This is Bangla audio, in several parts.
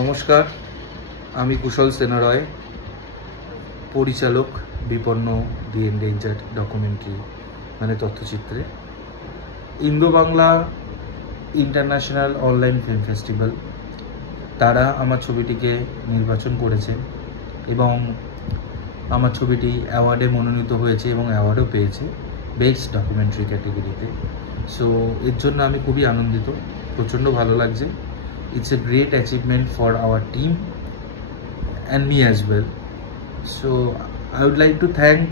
নমস্কার, আমি কুশল সেনারয়, পরিচালক বিপন্ন দি এন্ডেঞ্জার্ড ডকুমেন্টারি মানে তথ্যচিত্রে। Indo Bangla international online film festival তারা আমার ছবিটিকে নির্বাচন করেছে এবং আমার ছবিটি অ্যাওয়ার্ডে মনোনীত হয়েছে এবং অ্যাওয়ার্ডও পেয়েছে বেস্ট ডকুমেন্টারি ক্যাটেগরিতে। সো এর জন্য আমি খুবই আনন্দিত, প্রচণ্ড ভালো লাগছে। It's a great achievement for our team and me as well. So I would like to thank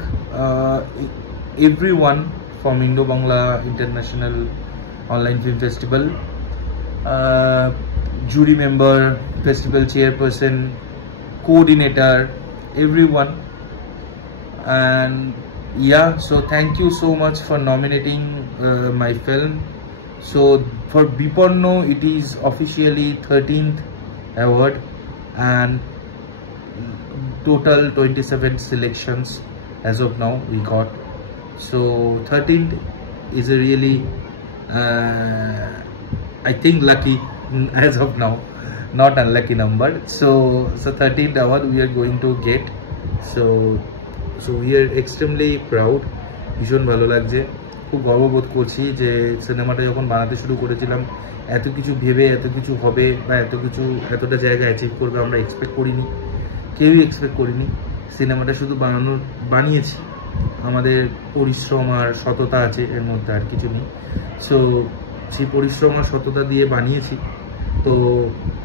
everyone from Indo Bangla International Online Film Festival, jury member, festival chairperson, coordinator, everyone. And yeah, so thank you so much for nominating my film. So for Biporno, it is officially 13th award and total 27 selections as of now we got. So 13th is a really I think lucky as of now, not unlucky number. So 13th award we are going to get. So we are extremely proud. ভীষণ ভালো লাগছে, খুব গর্ববোধ করছি যে সিনেমাটা যখন বানাতে শুরু করেছিলাম এত কিছু ভেবে এত কিছু হবে বা এতটা জায়গা অ্যাচিভ করবে আমরা এক্সপেক্ট করিনি, কেউই এক্সপেক্ট করিনি। সিনেমাটা শুধু বানিয়েছি, আমাদের পরিশ্রম আর সততা আছে এর মধ্যে, আর কিছু নেই। সো সেই পরিশ্রম আর সততা দিয়ে বানিয়েছি। তো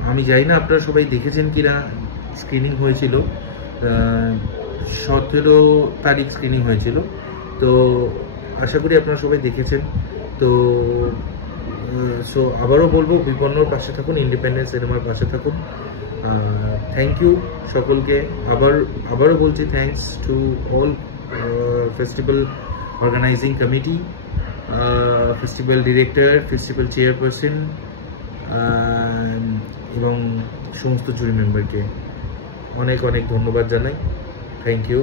আমি জানি না আপনারা সবাই দেখেছেন কিনা, স্ক্রিনিং হয়েছিল 17 তারিখ স্ক্রিনিং হয়েছিল, তো আশা করি আপনারা সবাই দেখেছেন। তো সো আবারও বলবো, বিপন্নর পাশে থাকুন, ইন্ডিপেন্ডেন্ট সিনেমার পাশে থাকুন। থ্যাংক ইউ সকলকে, আবারও বলছি thanks to all festival organising committee, festival director, festival chairperson এবং সমস্ত জুরি মেম্বারকে অনেক অনেক ধন্যবাদ জানাই। Thank you.